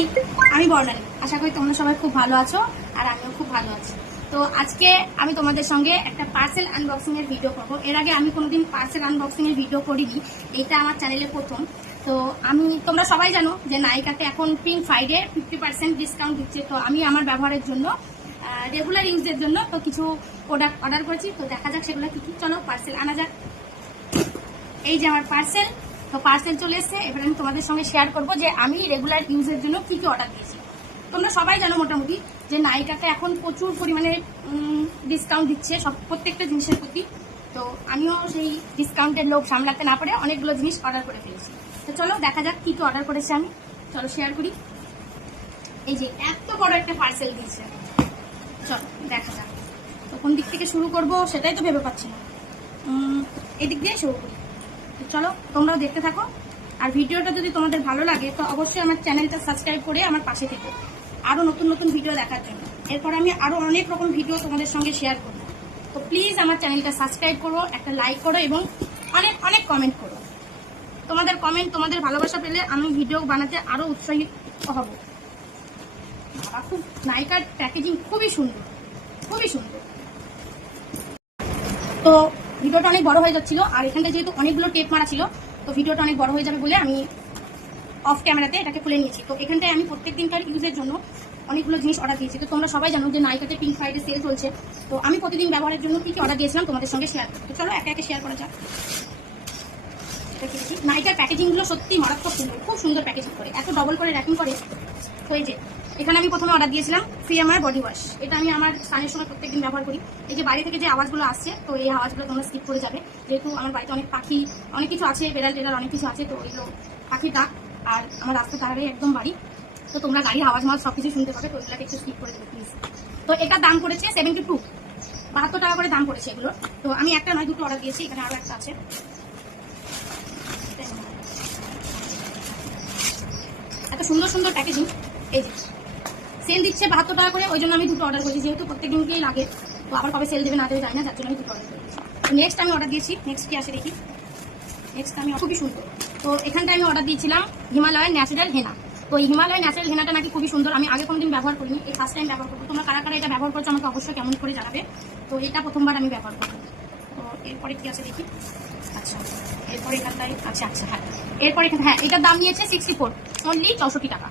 High আমি বর্ণালী। আশা করি তোমরা সবাই খুব ভালো আছো আর আমিও খুব ভালো আছি। তো আজকে আমি তোমাদের সঙ্গে একটা পার্সেল আনবক্সিং এর ভিডিও করব। এর আগে আমি কোনোদিন পার্সেল আনবক্সিং এর ভিডিও করিনি এটা আমার চ্যানেলে প্রথম। তো আমি, তোমরা সবাই জানো যে নাইকাতে এখন pink Friday fifty percent discount দিচ্ছে। তো আমি আমার ব্যবহারের জন্য রেগুলার ইউজের জন্য তো কিছু প্রোডাক্ট অর্ডার করেছি। তো দেখা যাক সেগুলো কি কি। চলো পার্সেল আনা যাক। এই যে আমার পার্সেল তো পার্সেল চলে এসেছে, এবার আমি তোমাদের সঙ্গে শেয়ার করব যে আমি রেগুলার ইউজের জন্য কি কি অর্ডার দিয়েছি। তোমরা সবাই জানো মোটামুটি যে নাইকাতে এখন প্রচুর পরিমাণে ডিসকাউন্ট দিচ্ছে সব, প্রত্যেকটা জিনিসের প্রতি। তো আমিও সেই ডিসকাউন্টের লোভ সামলাতে না পারে, অনেকগুলো জিনিস অর্ডার করে ফেলেছি। তো চলো দেখা যাক কি কি অর্ডার করেছি আমি। চলো শেয়ার করি। এই যে এত বড় একটা পার্সেল দিয়েছে। চলো দেখা যাক। তো কোন দিক থেকে শুরু করব সেটাই তো ভেবে পাচ্ছি না। এদিক দিয়ে শুরু করি। চলো, তোমরাও দেখতে থাকো। আর ভিডিওটা যদি তোমাদের ভালো লাগে, তো অবশ্যই আমার চ্যানেলটা সাবস্ক্রাইব করে আমার পাশে থেকো। আরও নতুন নতুন ভিডিও দেখার জন্য। এরপর আমি আরও অনেক রকম ভিডিও তোমাদের সঙ্গে শেয়ার করব। তো প্লিজ আমার চ্যানেলটা সাবস্ক্রাইব করো, একটা লাইক করো এবং অনেক অনেক কমেন্ট করো। তোমাদের কমেন্ট তোমাদের ভালোবাসা পেলে আমি ভিডিও বানাতে আরও উৎসাহিত হব। বাবা, খুব নাইকার প্যাকেজিং খুবই সুন্দর খুবই সুন্দর। তো ভিডিওটা অনেক বড় হয়ে যাচ্ছিল, আর এখানটা যেহেতু অনেকগুলো টেপ মারা ছিল, তো ভিডিওটা অনেক বড় হয়ে যাবে বলে আমি অফ ক্যামেরাতে এটাকে খুলে নিয়েছি। তো এখানটায় আমি প্রত্যেক দিনকার ইউজের জন্য অনেকগুলো জিনিস অর্ডার দিয়েছি। তো তোমরা সবাই জানো যে নাইকাতে পিঙ্ক ফ্রাইডে সেল চলছে। তো আমি প্রতিদিন ব্যবহারের জন্য কি কি অর্ডার দিয়েছিলাম তোমাদের সঙ্গে শেয়ার তো চলো একে একে শেয়ার করা যাক। নাইকার প্যাকেজিংগুলো সত্যি মারাত্মক সুন্দর, খুব সুন্দর প্যাকেজিং করে, এত ডবল করে র্যাকিং করে। হয়ে এই যে এখানে আমি প্রথমে অর্ডার দিয়েছিলাম ফ্রি আমার বডি ওয়াশ এটা আমি আমার স্নানের সময় প্রত্যেকদিন ব্যবহার করি। এই যে বাড়ি থেকে যে আওয়াজগুলো আসছে, তো এই আওয়াজগুলো তোমরা স্কিপ করে যাবে। যেহেতু আমার বাড়িতে অনেক পাখি, অনেক কিছু আছে, বেড়াল টেড়াল অনেক কিছু আছে, তো এগুলো পাখির ডাক আর আমার রাস্তা তারারে একদম বাড়ি। তো তোমরা গাড়ির আওয়াজ মাওয়াজ সব কিছু শুনতে পাবে, তো এগুলোকে একটু স্কিপ করে দেবে প্লিজ তো এটার দাম পড়েছে সেভেন্টি টু বাহাত্তর টাকা করে দাম পড়েছে এগুলো। তো আমি একটা নয়, দুটো অর্ডার দিয়েছি, এখানে আরও একটা আছে। এত সুন্দর সুন্দর প্যাকেজিং এই যে। সেল দিচ্ছে বাহাত্তর টাকা করে ওই জন্য আমি দুটো অর্ডার করেছি, যেহেতু প্রত্যেক দিনকেই লাগে। তো আবার কবে সেল দেবে না দেবে যায় না, যার জন্য আমি দুটো অর্ডার করেছি। নেক্সট আমি অর্ডার দিয়েছি নেক্সট কি আসে দেখি? নেক্সট আমি খুবই সুন্দর। তো এখানটা আমি অর্ডার দিয়েছিলাম হিমালয়ের ন্যাচারাল হেনা তো হিমালয় ন্যাচারাল হেনাটা নাকি খুবই সুন্দর, আমি আগে কোনোদিন ব্যবহার করিনি, এই ফার্স্ট টাইম ব্যবহার করব। তোমরা কারা কারা এটা ব্যবহার করছ আমাকে অবশ্যই কেমন করে জানাবে। তো এটা প্রথমবার আমি ব্যবহার করব। তো এরপরে কি আছে দেখি? আচ্ছা এরপরে এখানটায় আচ্ছা আচ্ছা হ্যাঁ। এরপরে হ্যাঁ এটার দাম নিয়েছে সিক্সটি ফোর অনলি চৌষট্টি টাকা।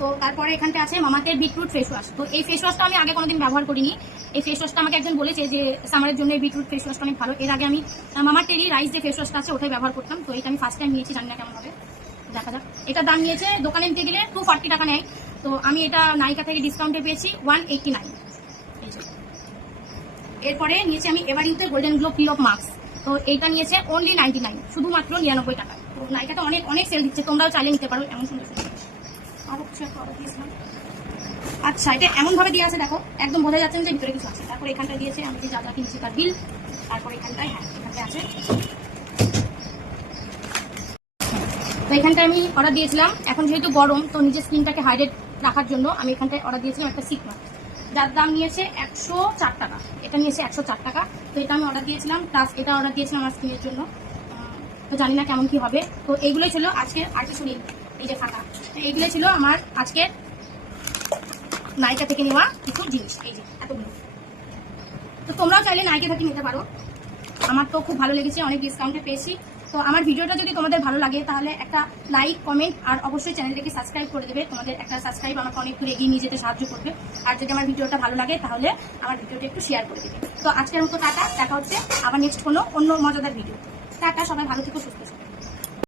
তো তারপরে এখানটা আছে মামাতের বিটরুট ফেস ওয়াশ তো এই ফেস ওয়াশটা আমি আগে কোনোদিন ব্যবহার করিনি। এই ফেস ওয়াশটা আমাকে একজন বলেছে যে, সামারের জন্য এই বিটরুট ফেস ওয়াশটা অনেক ভালো। এর আগে আমি মামার টেরি রাইস যে ফেস ওয়াশটা আছে, ওটাই ব্যবহার করতাম। তো এটা আমি ফার্স্ট টাইম নিয়েছি, জানি না কেমন হবে। দেখা যাক। এটার দাম নিয়েছে, দোকানে নিতে গেলে টু ফর্টি টাকা নেয়। তো আমি এটা নাইকা থেকে ডিসকাউন্টে পেয়েছি ওয়ান এইটি নাইন এরপরে নিয়েছি আমি এবার ইউতে golden glow peel off masks তো এইটা নিয়েছে অনলি নাইনটি নাইন শুধুমাত্র নিরানব্বই টাকা। তো নাইকাতে অনেক অনেক সেল দিচ্ছে। তোমরাও চাইলে নিতে পারো, এমন সুন্দর আরও কিছু আচ্ছা এটা এমন ভাবে দিয়ে আছে, দেখো, একদম বোঝা যাচ্ছে যে ভিতরে কিছু আছে। তারপর এখানটা দিয়েছে, আমি যে যা কিনছি তার বিল তারপর এখানটায় হ্যাঁ আছে। তো এখানটায় আমি অর্ডার দিয়েছিলাম। এখন যেহেতু গরম, তো নিজের স্কিনটাকে হাইড্রেট রাখার জন্য আমি এখানটায় অর্ডার দিয়েছিলাম একটা সিক মাস্ক যার দাম নিয়েছে একশো চার টাকা। এটা নিয়েছে একশো চার টাকা। তো এটা আমি অর্ডার দিয়েছিলাম প্লাস এটা অর্ডার দিয়েছিলাম আমার স্কিনের জন্য। তো জানি না কেমন কি হবে। তো এইগুলোই ছিল আজকের আর্টিসুনি এই যে ফাঁকা। তো এইগুলোই ছিল আমার আজকের নাইকা থেকে নেওয়া কিছু জিনিস। এই যে, এতগুলো। তো তোমরাও চাইলে নাইকা থেকে নিতে পারো। আমার তো খুব ভালো লেগেছে, অনেক ডিসকাউন্টে পেয়েছি। তো আমার ভিডিওটা যদি তোমাদের ভালো লাগে, তাহলে একটা লাইক কমেন্ট আর অবশ্যই চ্যানেলটাকে সাবস্ক্রাইব করে দেবে। তোমাদের একটা সাবস্ক্রাইব আমাকে অনেক এগিয়ে নিয়ে যেতে সাহায্য করবে। আর যদি আমার ভিডিওটা ভালো লাগে, তাহলে আমার ভিডিওটা একটু শেয়ার করে দেবে। তো আজকের মতো টাটা। দেখা হচ্ছে আবার নেক্সট কোনো অন্য মজাদার ভিডিও টাটা, সবাই ভালো থেকো, সুস্থ থেকো।